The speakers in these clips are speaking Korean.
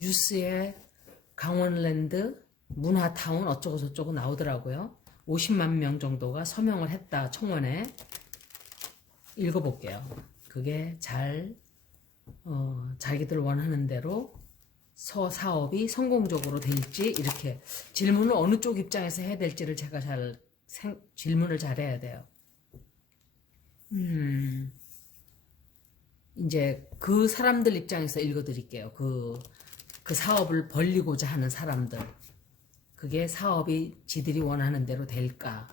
뉴스에 강원랜드 문화타운 어쩌고 저쩌고 나오더라고요. 50만 명 정도가 서명을 했다 청원에. 읽어볼게요. 그게 잘 자기들 원하는 대로 사업이 성공적으로 될지, 이렇게 질문을 어느 쪽 입장에서 해야 될지를 제가 질문을 잘 해야 돼요. 이제 그 사람들 입장에서 읽어드릴게요. 그 사업을 벌리고자 하는 사람들. 그게 사업이 지들이 원하는 대로 될까?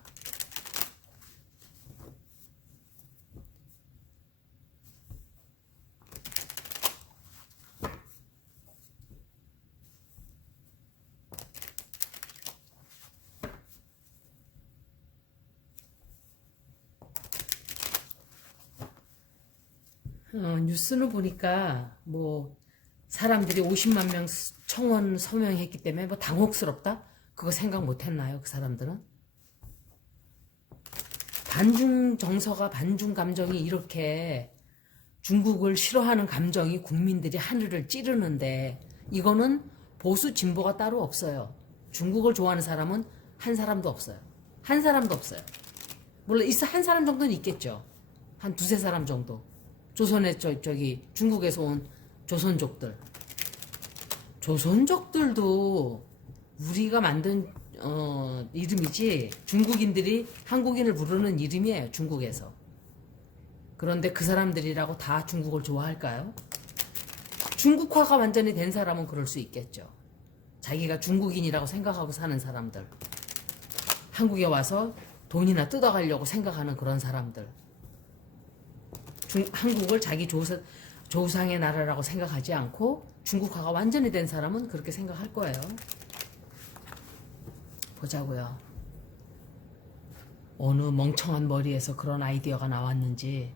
뉴스는 보니까 뭐 사람들이 50만 명 청원 서명했기 때문에 뭐 당혹스럽다? 그거 생각 못 했나요? 그 사람들은? 반중 정서가, 반중 감정이 이렇게 중국을 싫어하는 감정이 국민들이 하늘을 찌르는데, 이거는 보수 진보가 따로 없어요. 중국을 좋아하는 사람은 한 사람도 없어요. 한 사람도 없어요. 물론 한 사람 정도는 있겠죠. 한 두세 사람 정도. 조선의 저기 중국에서 온 조선족들. 조선족들도 우리가 만든 이름이지, 중국인들이 한국인을 부르는 이름이에요. 중국에서. 그런데 그 사람들이라고 다 중국을 좋아할까요? 중국화가 완전히 된 사람은 그럴 수 있겠죠. 자기가 중국인이라고 생각하고 사는 사람들. 한국에 와서 돈이나 뜯어가려고 생각하는 그런 사람들. 한국을 자기 조상의 나라라고 생각하지 않고 중국화가 완전히 된 사람은 그렇게 생각할 거예요. 보자고요. 어느 멍청한 머리에서 그런 아이디어가 나왔는지.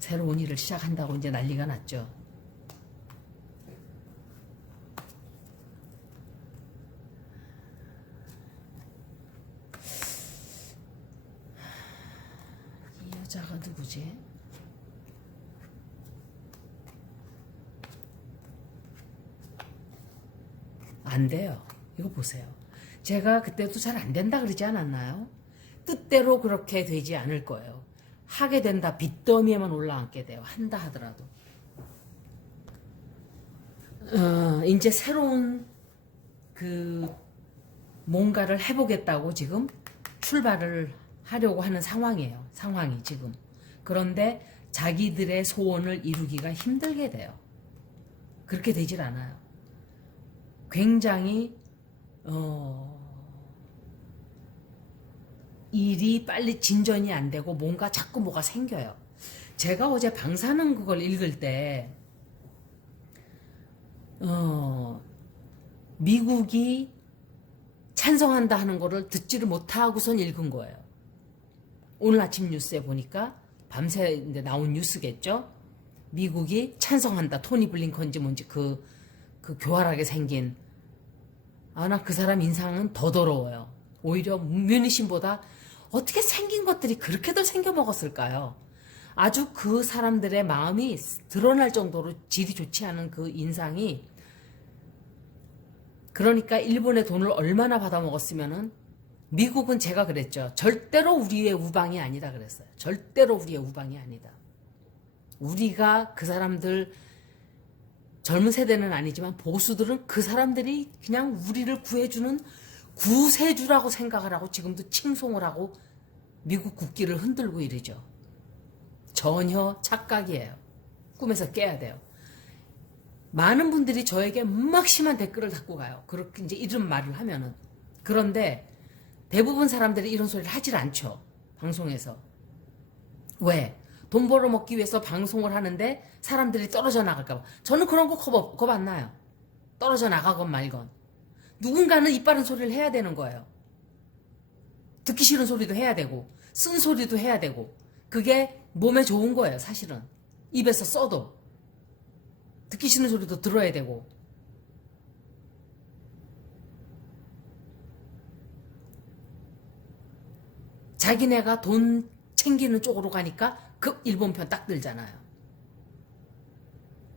새로운 일을 시작한다고 이제 난리가 났죠. 이 여자가 누구지? 안 돼요. 이거 보세요. 제가 그때도 잘 안 된다 그러지 않았나요? 뜻대로 그렇게 되지 않을 거예요. 하게 된다, 빚더미에만 올라앉게 돼요. 한다 하더라도. 이제 새로운 뭔가를 해보겠다고 지금 출발을 하려고 하는 상황이에요. 상황이 지금. 그런데 자기들의 소원을 이루기가 힘들게 돼요. 그렇게 되질 않아요. 굉장히 일이 빨리 진전이 안 되고 뭔가 자꾸 뭐가 생겨요. 제가 어제 방사능 그걸 읽을 때 미국이 찬성한다 하는 거를 듣지를 못하고선 읽은 거예요. 오늘 아침 뉴스에 보니까 밤새 이제 나온 뉴스겠죠. 미국이 찬성한다. 토니 블링컨지 뭔지 그 교활하게 생긴, 나 그 사람 인상은 더 더러워요. 오히려 문민희신보다 어떻게 생긴 것들이 그렇게들 생겨 먹었을까요? 아주 그 사람들의 마음이 드러날 정도로 질이 좋지 않은 그 인상이. 그러니까 일본의 돈을 얼마나 받아먹었으면은, 미국은 제가 그랬죠. 절대로 우리의 우방이 아니다 그랬어요. 절대로 우리의 우방이 아니다. 우리가 그 사람들, 젊은 세대는 아니지만 보수들은 그 사람들이 그냥 우리를 구해주는 구세주라고 생각을 하고 지금도 칭송을 하고 미국 국기를 흔들고 이러죠. 전혀 착각이에요. 꿈에서 깨야 돼요. 많은 분들이 저에게 막 심한 댓글을 달고 가요. 그렇게 이제 이런 말을 하면은. 그런데 대부분 사람들이 이런 소리를 하질 않죠. 방송에서. 왜? 돈 벌어먹기 위해서 방송을 하는데 사람들이 떨어져 나갈까봐. 저는 그런 거 겁 안 나요. 떨어져 나가건 말건. 누군가는 입 바른 소리를 해야 되는 거예요. 듣기 싫은 소리도 해야 되고, 쓴 소리도 해야 되고, 그게 몸에 좋은 거예요, 사실은. 입에서 써도. 듣기 싫은 소리도 들어야 되고. 자기네가 돈 챙기는 쪽으로 가니까 그 일본 편 딱 들잖아요.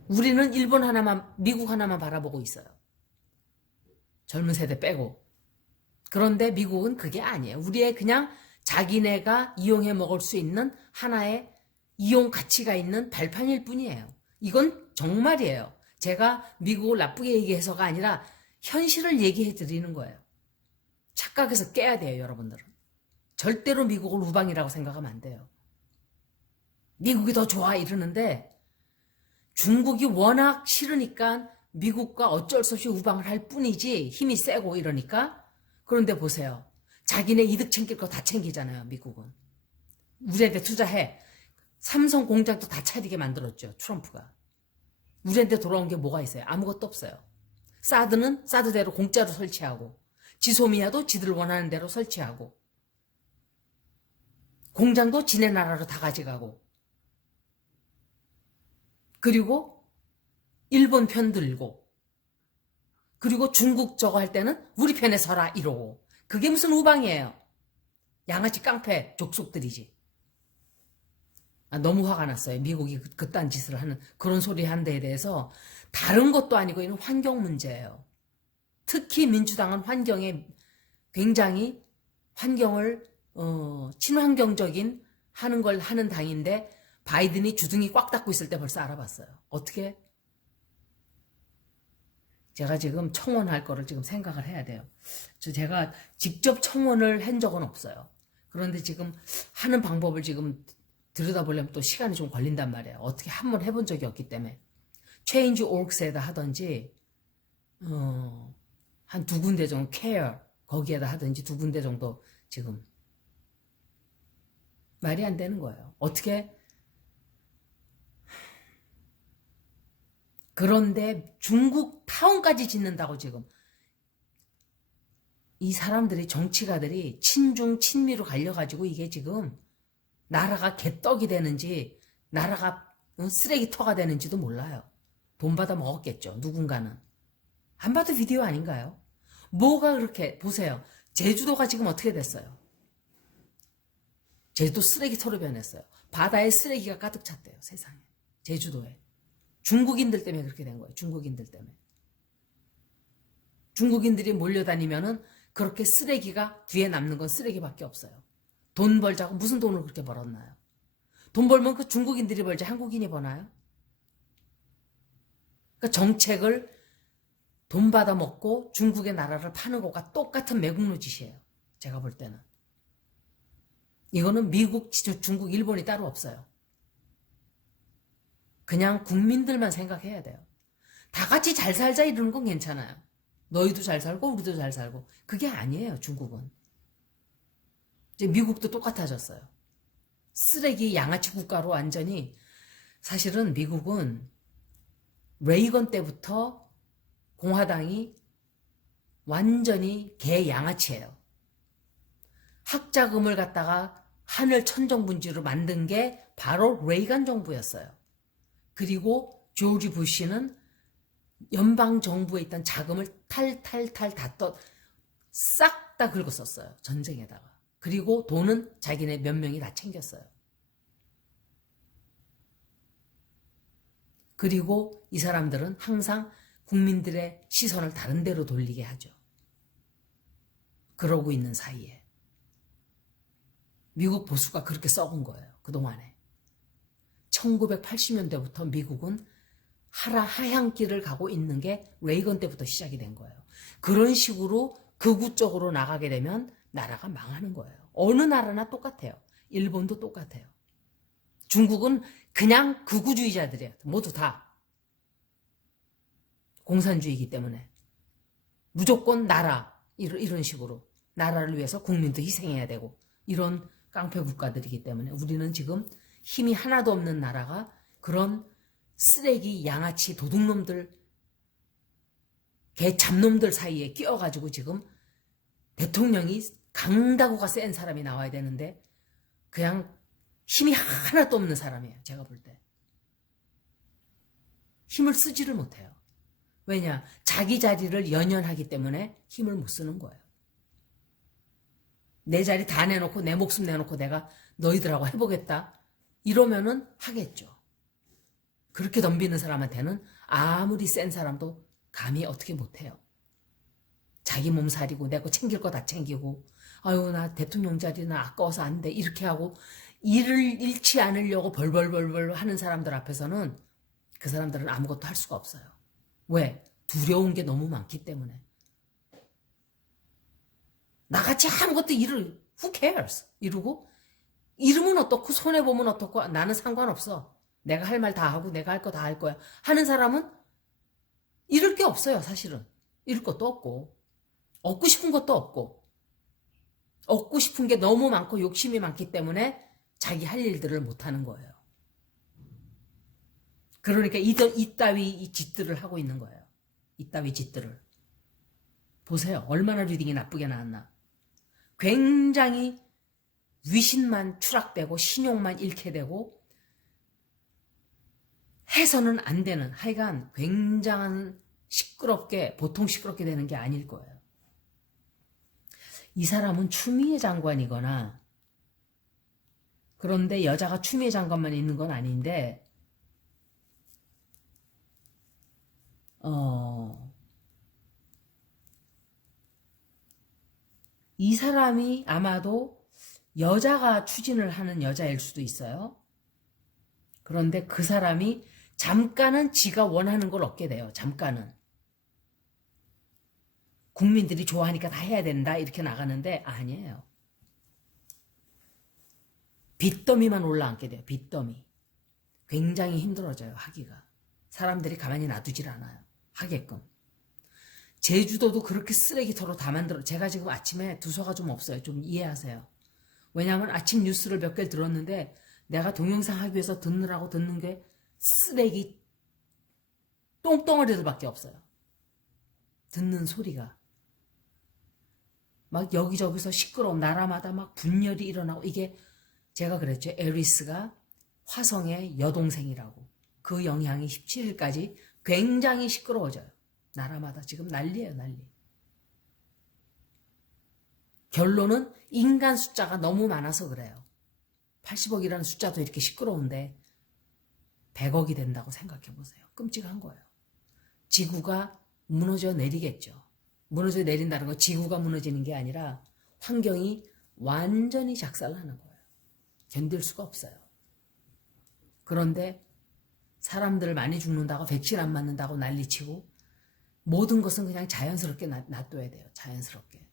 우리는 일본 하나만, 미국 하나만 바라보고 있어요. 젊은 세대 빼고. 그런데 미국은 그게 아니에요. 우리의 그냥 자기네가 이용해 먹을 수 있는 하나의 이용 가치가 있는 발판일 뿐이에요. 이건 정말이에요. 제가 미국을 나쁘게 얘기해서가 아니라 현실을 얘기해 드리는 거예요. 착각해서 깨야 돼요, 여러분들은. 절대로 미국을 우방이라고 생각하면 안 돼요. 미국이 더 좋아 이러는데 중국이 워낙 싫으니까 미국과 어쩔 수 없이 우방을 할 뿐이지 힘이 세고 이러니까. 그런데 보세요. 자기네 이득 챙길 거 다 챙기잖아요, 미국은. 우리한테 투자해. 삼성 공장도 다 차리게 만들었죠, 트럼프가. 우리한테 돌아온 게 뭐가 있어요? 아무것도 없어요. 사드는 사드대로 공짜로 설치하고, 지소미아도 지들 원하는 대로 설치하고, 공장도 지네 나라로 다 가져가고, 그리고 일본 편 들고, 그리고 중국 저거 할 때는 우리 편에 서라 이러고. 그게 무슨 우방이에요? 양아치 깡패 족속들이지. 너무 화가 났어요. 미국이 그딴 짓을 하는, 그런 소리 하는 데에 대해서. 다른 것도 아니고 이는 환경 문제예요. 특히 민주당은 환경에 굉장히 환경을 친환경적인 하는 걸 하는 당인데 바이든이 주둥이 꽉 닫고 있을 때 벌써 알아봤어요. 어떻게? 제가 지금 청원할 거를 지금 생각을 해야 돼요. 제가 직접 청원을 한 적은 없어요. 그런데 지금 하는 방법을 지금 들여다보려면 또 시간이 좀 걸린단 말이에요. 어떻게 한번 해본 적이 없기 때문에. Change.org에다 하든지 한 두 군데 정도, Care 거기에다 하든지 두 군데 정도 지금 말이 안 되는 거예요. 어떻게? 그런데 중국 타운까지 짓는다고 지금. 이 사람들이, 정치가들이 친중 친미로 갈려가지고 이게 지금 나라가 개떡이 되는지 나라가 쓰레기터가 되는지도 몰라요. 돈 받아 먹었겠죠, 누군가는. 안 봐도 비디오 아닌가요? 뭐가 그렇게, 보세요. 제주도가 지금 어떻게 됐어요? 제주도 쓰레기터로 변했어요. 바다에 쓰레기가 가득 찼대요, 세상에. 제주도에. 중국인들 때문에 그렇게 된 거예요. 중국인들 때문에. 중국인들이 몰려다니면은 그렇게 쓰레기가 뒤에 남는 건 쓰레기밖에 없어요. 돈 벌자고 무슨 돈을 그렇게 벌었나요? 돈 벌면 그 중국인들이 벌지 한국인이 버나요? 그러니까 정책을 돈 받아 먹고 중국의 나라를 파는 것과 똑같은 매국노 짓이에요. 제가 볼 때는. 이거는 미국, 중국, 일본이 따로 없어요. 그냥 국민들만 생각해야 돼요. 다 같이 잘 살자 이러는 건 괜찮아요. 너희도 잘 살고 우리도 잘 살고. 그게 아니에요, 중국은. 이제 미국도 똑같아졌어요. 쓰레기 양아치 국가로 완전히. 사실은 미국은 레이건 때부터 공화당이 완전히 개 양아치예요. 학자금을 갖다가 하늘 천정분지로 만든 게 바로 레이건 정부였어요. 그리고 조지 부시는 연방정부에 있던 자금을 탈탈탈 다 싹 다 긁었었어요. 전쟁에다가. 그리고 돈은 자기네 몇 명이 다 챙겼어요. 그리고 이 사람들은 항상 국민들의 시선을 다른 데로 돌리게 하죠. 그러고 있는 사이에. 미국 보수가 그렇게 썩은 거예요. 그동안에. 1980년대부터 미국은 하향길을 가고 있는 게 레이건 때부터 시작이 된 거예요. 그런 식으로 극우 쪽으로 나가게 되면 나라가 망하는 거예요. 어느 나라나 똑같아요. 일본도 똑같아요. 중국은 그냥 극우주의자들이에요. 모두 다. 공산주의이기 때문에. 무조건 나라, 이런 식으로. 나라를 위해서 국민도 희생해야 되고 이런 깡패 국가들이기 때문에 우리는 지금 힘이 하나도 없는 나라가 그런 쓰레기, 양아치, 도둑놈들, 개 잡놈들 사이에 끼어가지고 지금 대통령이 강다구가 센 사람이 나와야 되는데 그냥 힘이 하나도 없는 사람이에요. 제가 볼 때. 힘을 쓰지를 못해요. 왜냐? 자기 자리를 연연하기 때문에 힘을 못 쓰는 거예요. 내 자리 다 내놓고 내 목숨 내놓고 내가 너희들하고 해보겠다. 이러면은 하겠죠. 그렇게 덤비는 사람한테는 아무리 센 사람도 감히 어떻게 못해요. 자기 몸살이고 내 거 챙길 거 다 챙기고 아유 나 대통령 자리는 아까워서 안 돼 이렇게 하고 일을 잃지 않으려고 벌벌벌벌 하는 사람들 앞에서는 그 사람들은 아무것도 할 수가 없어요. 왜? 두려운 게 너무 많기 때문에. 나같이 아무것도 일을 who cares 이러고 이름은 어떻고 손해보면 어떻고 나는 상관없어. 내가 할 말 다 하고 내가 할 거 다 할 거야 하는 사람은 잃을 게 없어요. 사실은 잃을 것도 없고 얻고 싶은 것도 없고 얻고 싶은 게 너무 많고 욕심이 많기 때문에 자기 할 일들을 못하는 거예요. 그러니까 이따위 짓들을 하고 있는 거예요. 이따위 짓들을. 보세요. 얼마나 리딩이 나쁘게 나왔나. 굉장히 위신만 추락되고 신용만 잃게 되고 해서는 안 되는 하여간 굉장한 시끄럽게 보통 시끄럽게 되는 게 아닐 거예요. 이 사람은 추미애 장관이거나 그런데 여자가 추미애 장관만 있는 건 아닌데 이 사람이 아마도 여자가 추진을 하는 여자일 수도 있어요. 그런데 그 사람이 잠깐은 지가 원하는 걸 얻게 돼요. 잠깐은. 국민들이 좋아하니까 다 해야 된다 이렇게 나가는데 아니에요. 빚더미만 올라앉게 돼요. 빚더미. 굉장히 힘들어져요. 하기가. 사람들이 가만히 놔두질 않아요. 하게끔. 제주도도 그렇게 쓰레기터로 다 만들어. 제가 지금 아침에 두서가 좀 없어요. 좀 이해하세요. 왜냐하면 아침 뉴스를 몇 개를 들었는데 내가 동영상 하기 위해서 듣는 게 쓰레기 똥덩어리들밖에 없어요. 듣는 소리가. 막 여기저기서 시끄러운 나라마다 막 분열이 일어나고 이게 제가 그랬죠. 에리스가 화성의 여동생이라고. 그 영향이 17일까지 굉장히 시끄러워져요. 나라마다 지금 난리예요. 난리. 결론은 인간 숫자가 너무 많아서 그래요. 80억이라는 숫자도 이렇게 시끄러운데 100억이 된다고 생각해 보세요. 끔찍한 거예요. 지구가 무너져 내리겠죠. 무너져 내린다는 건 지구가 무너지는 게 아니라 환경이 완전히 작살나는 거예요. 견딜 수가 없어요. 그런데 사람들 많이 죽는다고 백신 안 맞는다고 난리치고 모든 것은 그냥 자연스럽게 놔둬야 돼요. 자연스럽게.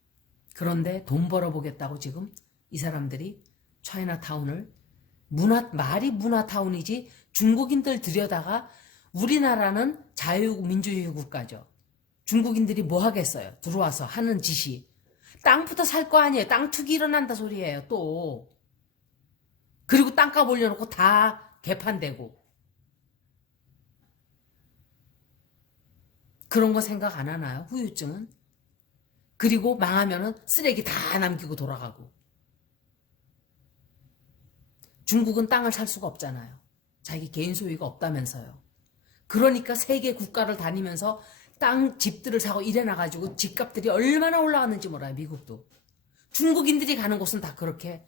그런데 돈 벌어보겠다고 지금 이 사람들이 차이나타운을 말이 문화타운이지 중국인들 들여다가 우리나라는 자유민주주의 국가죠. 중국인들이 뭐 하겠어요? 들어와서 하는 짓이. 땅부터 살 거 아니에요. 땅 투기 일어난다 소리예요. 또. 그리고 땅값 올려놓고 다 개판되고. 그런 거 생각 안 하나요? 후유증은? 그리고 망하면은 쓰레기 다 남기고 돌아가고. 중국은 땅을 살 수가 없잖아요. 자기 개인 소유가 없다면서요. 그러니까 세계 국가를 다니면서 땅 집들을 사고 이래놔가지고 집값들이 얼마나 올라갔는지 몰라요. 미국도. 중국인들이 가는 곳은 다 그렇게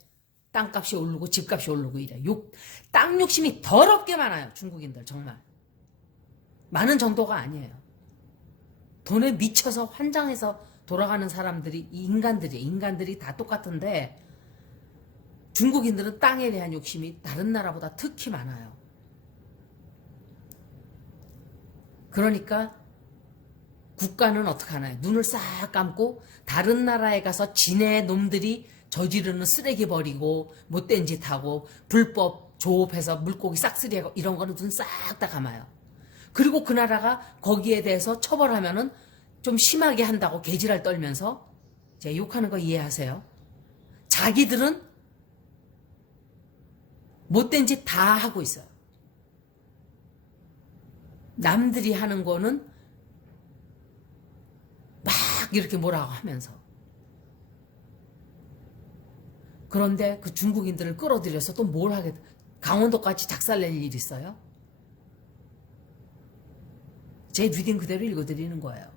땅값이 오르고 집값이 오르고 이래. 땅 욕심이 더럽게 많아요. 중국인들 정말. 많은 정도가 아니에요. 돈에 미쳐서 환장해서 돌아가는 사람들이 인간들이 다 똑같은데 중국인들은 땅에 대한 욕심이 다른 나라보다 특히 많아요. 그러니까 국가는 어떻게 하나요? 눈을 싹 감고 다른 나라에 가서 지네 놈들이 저지르는 쓰레기 버리고 못된 짓 하고 불법 조업해서 물고기 싹쓸이하고 이런 거는 눈 싹 다 감아요. 그리고 그 나라가 거기에 대해서 처벌하면은 좀 심하게 한다고 개지랄 떨면서 제가 욕하는 거 이해하세요? 자기들은 못된 짓 다 하고 있어요. 남들이 하는 거는 막 이렇게 뭐라고 하면서. 그런데 그 중국인들을 끌어들여서 또 뭘 하게, 강원도까지 작살낼 일 있어요? 제 리딩 그대로 읽어드리는 거예요.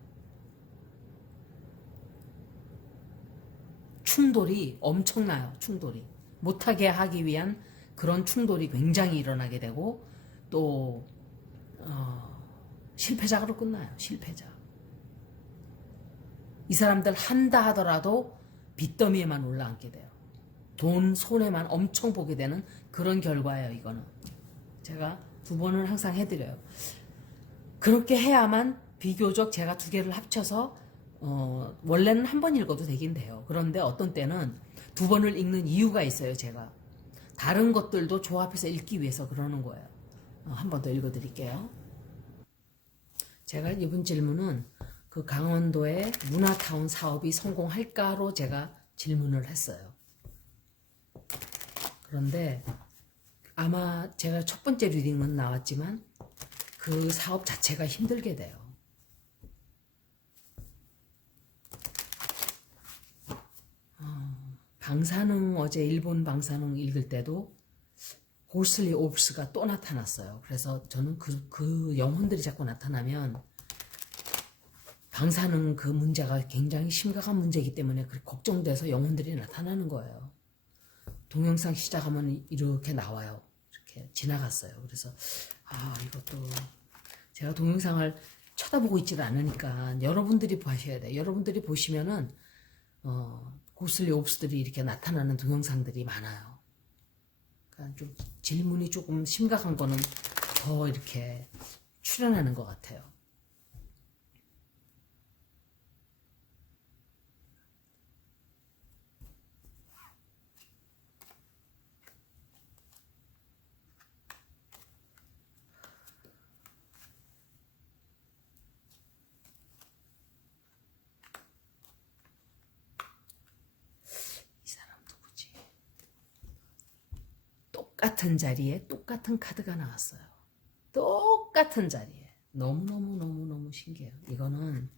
충돌이 엄청나요. 충돌이. 못하게 하기 위한 그런 충돌이 굉장히 일어나게 되고 또 실패작으로 끝나요. 실패작. 이 사람들 한다 하더라도 빚더미에만 올라앉게 돼요. 돈 손해만 엄청 보게 되는 그런 결과예요. 이거는 제가 2번은 항상 해드려요. 그렇게 해야만 비교적 제가 2개를 합쳐서 원래는 1번 읽어도 되긴 돼요. 그런데 어떤 때는 2번을 읽는 이유가 있어요. 제가 다른 것들도 조합해서 읽기 위해서 그러는 거예요. 한 번 더 읽어드릴게요. 제가 이번 질문은 그 강원도의 문화타운 사업이 성공할까로 제가 질문을 했어요. 그런데 아마 제가 첫 번째 리딩은 나왔지만 그 사업 자체가 힘들게 돼요. 방사능, 어제 일본 방사능 읽을 때도 고슬리 옵스가 또 나타났어요. 그래서 저는 그 영혼들이 자꾸 나타나면 방사능 그 문제가 굉장히 심각한 문제이기 때문에 걱정돼서 영혼들이 나타나는 거예요. 동영상 시작하면 이렇게 나와요. 이렇게 지나갔어요. 그래서 이것도 제가 동영상을 쳐다보고 있지를 않으니까 여러분들이 보셔야 돼요. 여러분들이 보시면은 고슬리 옵스들이 이렇게 나타나는 동영상들이 많아요. 그러니까 좀 질문이 조금 심각한 거는 더 이렇게 출연하는 것 같아요. 똑같은 자리에 똑같은 카드가 나왔어요. 똑같은 자리에. 너무너무 신기해요. 이거는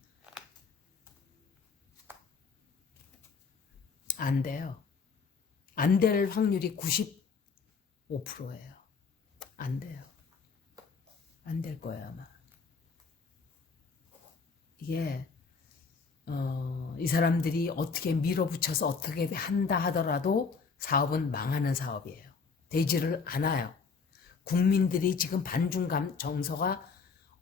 안 돼요. 안 될 확률이 95%예요. 안 돼요. 안 될 거예요, 아마. 이게 이 사람들이 어떻게 밀어붙여서 어떻게 한다 하더라도 사업은 망하는 사업이에요. 되지를 않아요. 국민들이 지금 반중감 정서가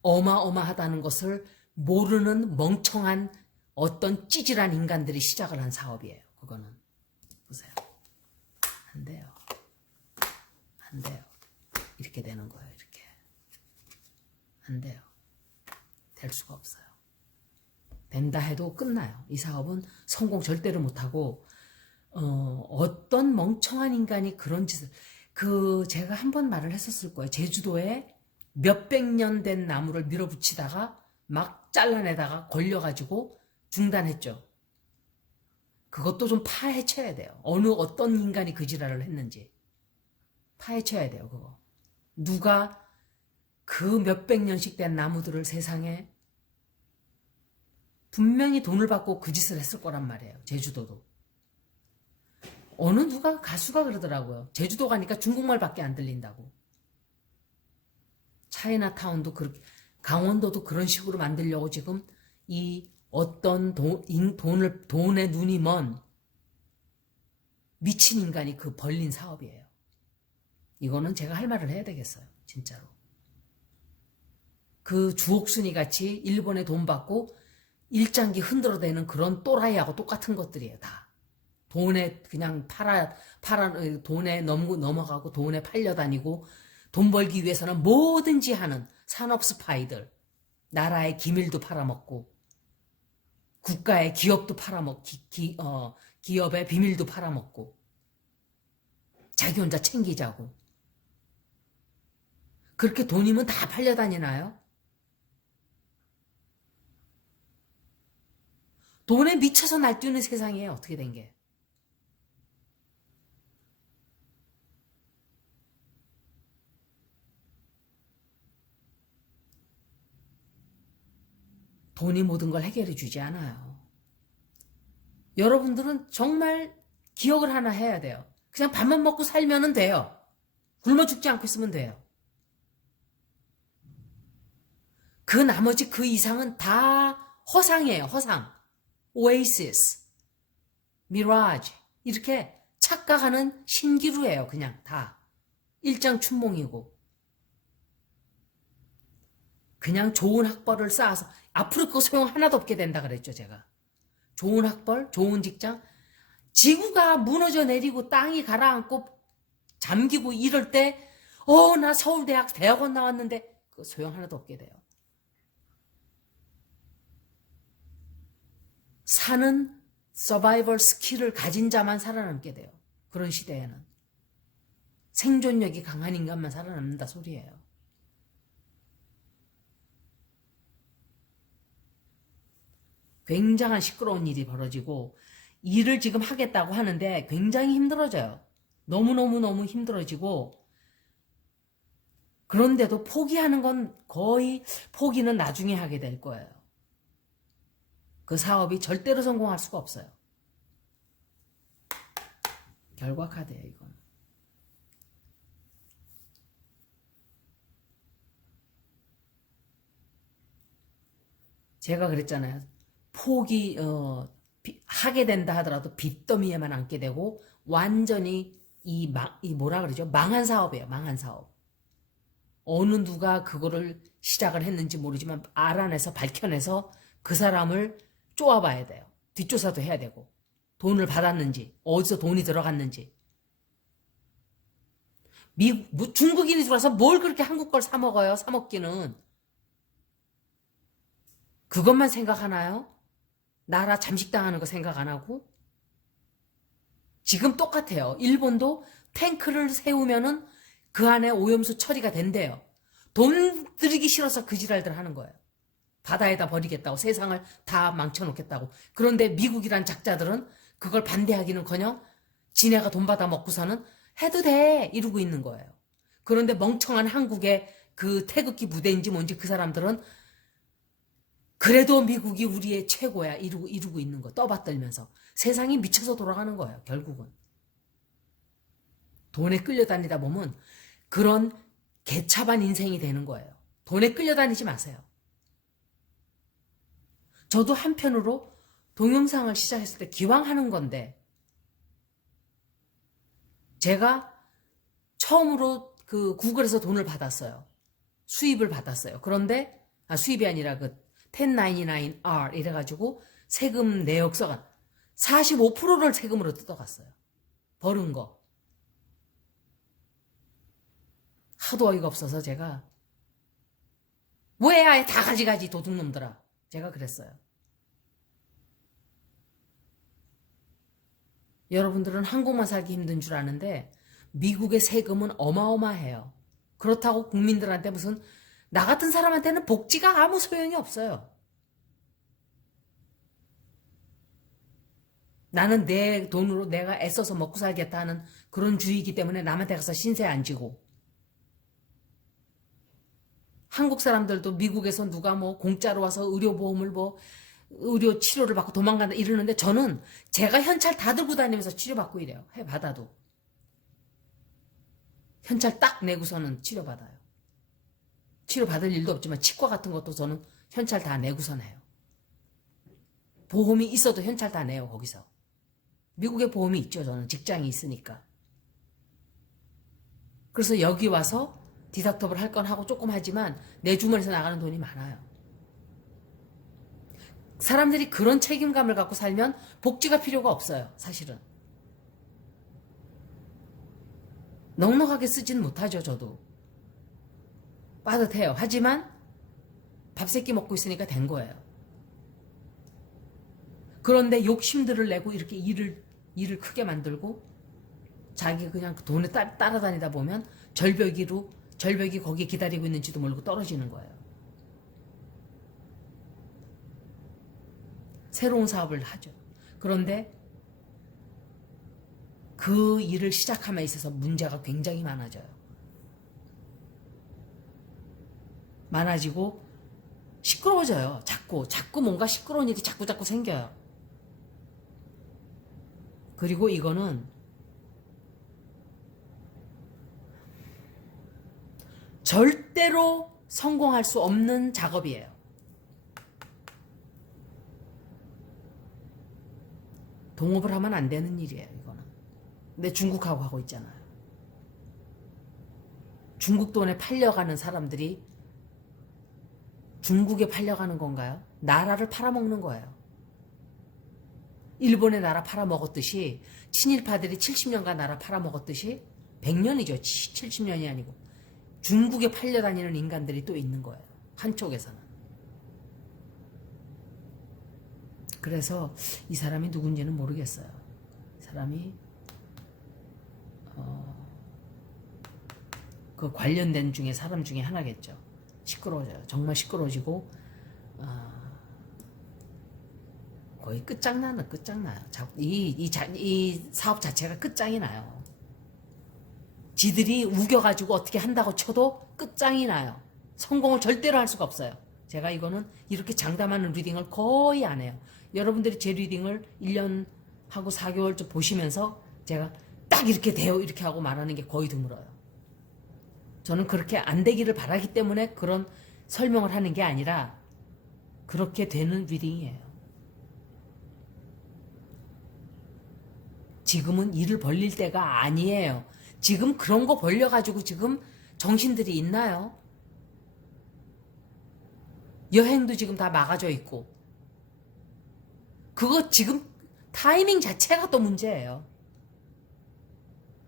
어마어마하다는 것을 모르는 멍청한 어떤 찌질한 인간들이 시작을 한 사업이에요. 그거는 보세요. 안 돼요. 안 돼요. 이렇게 되는 거예요. 이렇게. 안 돼요. 될 수가 없어요. 된다 해도 끝나요. 이 사업은 성공 절대로 못하고 어떤 멍청한 인간이 그런 짓을 제가 한번 말을 했었을 거예요. 제주도에 몇백 년 된 나무를 밀어붙이다가 막 잘라내다가 걸려가지고 중단했죠. 그것도 좀 파헤쳐야 돼요. 어떤 인간이 그 지랄을 했는지 파헤쳐야 돼요. 그거 누가 그 몇백 년씩 된 나무들을 세상에 분명히 돈을 받고 그 짓을 했을 거란 말이에요. 제주도도. 누가 가수가 그러더라고요. 제주도 가니까 중국말밖에 안 들린다고. 차이나타운도 그렇게, 강원도도 그런 식으로 만들려고 지금 이 어떤 돈에 눈이 먼 미친 인간이 벌린 사업이에요. 이거는 제가 할 말을 해야 되겠어요. 진짜로. 주옥순이 같이 일본에 돈 받고 일장기 흔들어대는 그런 또라이하고 똑같은 것들이에요. 다. 돈에 그냥 돈에 넘어가고 돈에 팔려다니고 돈 벌기 위해서는 뭐든지 하는 산업 스파이들. 나라의 기밀도 팔아먹고 국가의 기업도 팔아먹고 기업의 비밀도 팔아먹고 자기 혼자 챙기자고. 그렇게 돈이면 다 팔려다니나요? 돈에 미쳐서 날뛰는 세상이에요. 어떻게 된 게. 돈이 모든 걸 해결해 주지 않아요. 여러분들은 정말 기억을 하나 해야 돼요. 그냥 밥만 먹고 살면 돼요. 굶어 죽지 않고 있으면 돼요. 그 나머지 그 이상은 다 허상이에요. 허상. 오에이시스, 미라지 이렇게 착각하는 신기루예요. 그냥 다. 일장춘몽이고. 그냥 좋은 학벌을 쌓아서 앞으로 그거 소용 하나도 없게 된다 그랬죠. 제가. 좋은 학벌, 좋은 직장. 지구가 무너져 내리고 땅이 가라앉고 잠기고 이럴 때 나 서울대학 대학원 나왔는데 그거 소용 하나도 없게 돼요. 사는 서바이벌 스킬을 가진 자만 살아남게 돼요. 그런 시대에는. 생존력이 강한 인간만 살아남는다 소리예요. 굉장한 시끄러운 일이 벌어지고 일을 지금 하겠다고 하는데 굉장히 힘들어져요. 너무너무너무 힘들어지고 그런데도 포기하는 건 거의 포기는 나중에 하게 될 거예요. 그 사업이 절대로 성공할 수가 없어요. 결과 카드예요, 이건. 제가 그랬잖아요. 포기 하게 된다 하더라도 빚더미에만 앉게 되고 완전히 이 뭐라 그러죠? 망한 사업이에요. 망한 사업. 어느 누가 그거를 시작을 했는지 모르지만 알아내서 밝혀내서 그 사람을 쪼아봐야 돼요. 뒷조사도 해야 되고 돈을 받았는지 어디서 돈이 들어갔는지. 중국인이 들어와서 뭘 그렇게 한국 걸 사 먹어요? 사 먹기는. 그것만 생각하나요? 나라 잠식당하는 거 생각 안 하고? 지금 똑같아요. 일본도 탱크를 세우면은 그 안에 오염수 처리가 된대요. 돈 들이기 싫어서 그 지랄들 하는 거예요. 바다에다 버리겠다고, 세상을 다 망쳐놓겠다고. 그런데 미국이란 작자들은 그걸 반대하기는커녕 지네가 돈 받아 먹고서는 해도 돼 이러고 있는 거예요. 그런데 멍청한 한국의 그 태극기 부대인지 뭔지 그 사람들은 그래도 미국이 우리의 최고야 이러고 있는 거 떠받들면서 세상이 미쳐서 돌아가는 거예요. 결국은 돈에 끌려다니다 보면 그런 개차반 인생이 되는 거예요. 돈에 끌려다니지 마세요. 저도 한편으로 동영상을 시작했을 때 기왕 하는 건데 제가 처음으로 그 구글에서 돈을 받았어요. 수입을 받았어요. 그런데 수입이 아니라 그 1099R 이래가지고 세금 내역서가 45%를 세금으로 뜯어갔어요. 버는 거. 하도 어이가 없어서 제가 왜 아예 다 가지가지 도둑놈들아. 제가 그랬어요. 여러분들은 한국만 살기 힘든 줄 아는데 미국의 세금은 어마어마해요. 그렇다고 국민들한테 무슨 나 같은 사람한테는 복지가 아무 소용이 없어요. 나는 내 돈으로 내가 애써서 먹고 살겠다 하는 그런 주의이기 때문에 남한테 가서 신세 안 지고. 한국 사람들도 미국에서 누가 뭐 공짜로 와서 의료보험을 의료 치료를 받고 도망간다 이러는데 저는 제가 현찰 다 들고 다니면서 치료받고 이래요. 받아도. 현찰 딱 내고서는 치료받아요. 치료받을 일도 없지만 치과 같은 것도 저는 현찰 다 내고선 해요. 보험이 있어도 현찰 다 내요. 거기서. 미국에 보험이 있죠. 저는 직장이 있으니까. 그래서 여기 와서 디덕터블 할 건 하고 조금 하지만 내 주머니에서 나가는 돈이 많아요. 사람들이 그런 책임감을 갖고 살면 복지가 필요가 없어요. 사실은. 넉넉하게 쓰진 못하죠. 저도. 빠듯해요. 하지만 밥 세끼 먹고 있으니까 된 거예요. 그런데 욕심들을 내고 이렇게 일을 크게 만들고 자기 그냥 돈에 따라다니다 보면 절벽이 거기에 기다리고 있는지도 모르고 떨어지는 거예요. 새로운 사업을 하죠. 그런데 그 일을 시작함에 있어서 문제가 굉장히 많아져요. 많아지고 시끄러워져요. 자꾸 뭔가 시끄러운 일이 자꾸 생겨요. 그리고 이거는 절대로 성공할 수 없는 작업이에요. 동업을 하면 안 되는 일이에요. 이거는. 근데 중국하고 하고 있잖아요. 중국 돈에 팔려가는 사람들이 중국에 팔려가는 건가요? 나라를 팔아먹는 거예요. 일본의 나라 팔아먹었듯이 친일파들이 70년간 나라 팔아먹었듯이 100년이죠. 70년이 아니고 중국에 팔려다니는 인간들이 또 있는 거예요. 한쪽에서는. 그래서 이 사람이 누군지는 모르겠어요. 사람이 그 관련된 중에 사람 중에 하나겠죠. 시끄러워져요. 정말 시끄러워지고 거의 끝장나요. 이 사업 자체가 끝장이 나요. 지들이 우겨가지고 어떻게 한다고 쳐도 끝장이 나요. 성공을 절대로 할 수가 없어요. 제가 이거는 이렇게 장담하는 리딩을 거의 안 해요. 여러분들이 제 리딩을 1년하고 4개월쯤 보시면서 제가 딱 이렇게 돼요. 이렇게 하고 말하는 게 거의 드물어요. 저는 그렇게 안 되기를 바라기 때문에 그런 설명을 하는 게 아니라 그렇게 되는 리딩이에요. 지금은 일을 벌릴 때가 아니에요. 지금 그런 거 벌려가지고 지금 정신들이 있나요? 여행도 지금 다 막아져 있고 그거 지금 타이밍 자체가 또 문제예요.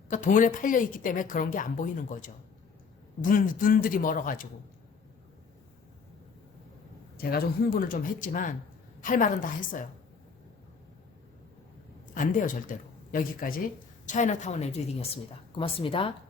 그러니까 돈에 팔려 있기 때문에 그런 게 안 보이는 거죠. 눈들이 멀어가지고. 제가 좀 흥분을 좀 했지만 할 말은 다 했어요. 안 돼요 절대로. 여기까지 차이나타운의 리딩이었습니다. 고맙습니다.